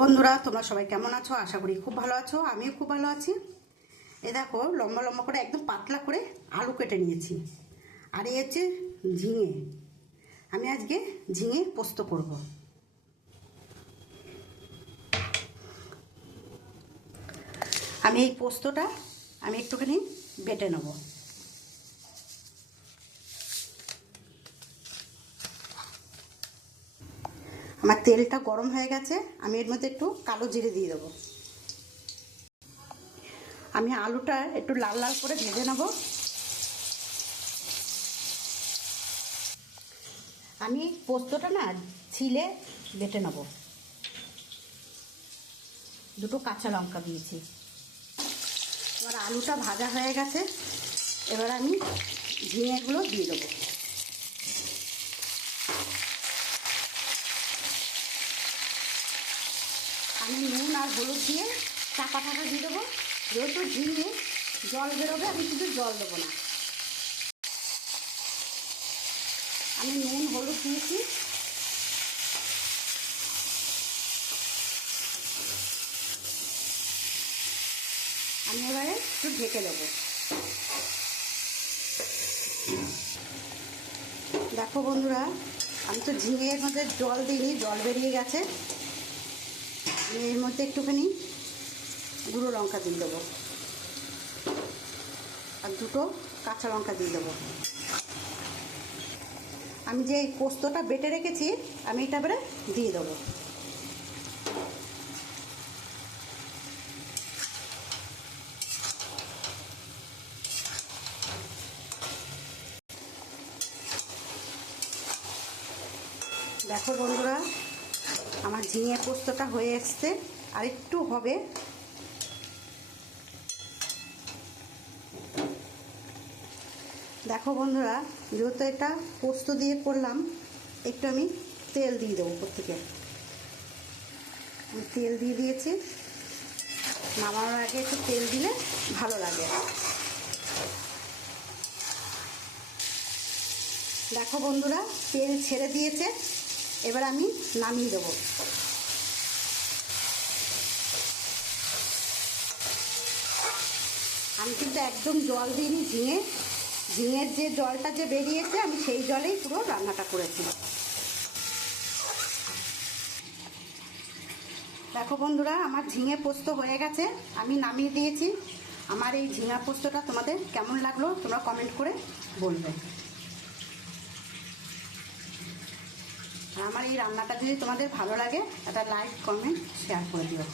বন্ধুরা তোমরা সবাই কেমন আছো? আশা করি খুব ভালো আছো। আমিও খুব ভালো আছি। এই দেখো লম্বা লম্বা করে একদম পাতলা করে আলু কেটে নিয়েছি। আর এই হচ্ছে ঝিঙে। আমি আজকে ঝিঙে পোস্ত করব। আমি এই পোস্তটা একটুখানি বেটে নেব। আমার তেলটা গরম হয়ে গেছে। আমি এর মধ্যে একটু কালো জিরে দিয়ে দেবো। আমি আলুটা একটু লাল লাল করে ভেজে নেব। আমি পোস্তটা না ছিলে বেটে নেব। দুটো কাঁচা লঙ্কা দিয়েছি। এবার আলুটা ভাজা হয়ে গেছে। এবার আমি ঝিঙেগুলো দিয়ে দেবো। আমি নুন আর হলুদ দিয়ে চাপা দিয়ে দেবো। যেহেতু ঝিঙে জল বেরোবে, আমি কিন্তু জল দেবো না। আমি নুন হলুদ দিয়েছি। আমি এবারে একটু ঢেকে দেবো। দেখো বন্ধুরা, আমি তো ঝিঙের মধ্যে জল দিইনি, জল বেরিয়ে গেছে। আমি এর মধ্যে একটুখানি গুঁড়ো লঙ্কা দিয়ে দেবো আর দুটো কাঁচা লঙ্কা দিয়ে দেবো। আমি যে পোস্তটা বেটে রেখেছি আমি এটা এবারে দিয়ে দেবো। দেখো বন্ধুরা, আমার ঝিঙে পোস্তটা হয়ে এসছে, আর একটু হবে। দেখো বন্ধুরা, যেহেতু এটা পোস্ত দিয়ে করলাম, একটু আমি তেল দিয়ে দেবো উপর থেকে। আমি তেল দিয়ে দিয়েছি। নামানোর আগে একটু তেল দিলে ভালো লাগে। দেখো বন্ধুরা, তেল ছেড়ে দিয়েছে। এবার আমি নামিয়ে দেবো। আমি কিন্তু একদম জল দিইনি। ঝিঙের যে জলটা যে বেরিয়েছে, আমি সেই জলেই পুরো রান্নাটা করেছি। দেখো বন্ধুরা, আমার ঝিঙে পোস্ত হয়ে গেছে। আমি নামিয়ে দিয়েছি। আমার এই ঝিঙা পোস্তটা তোমাদের কেমন লাগলো তোমরা কমেন্ট করে বলবে। আর আমার এই রান্নাটা যদি তোমাদের ভালো লাগে, একটা লাইক কমেন্ট শেয়ার করে দিও।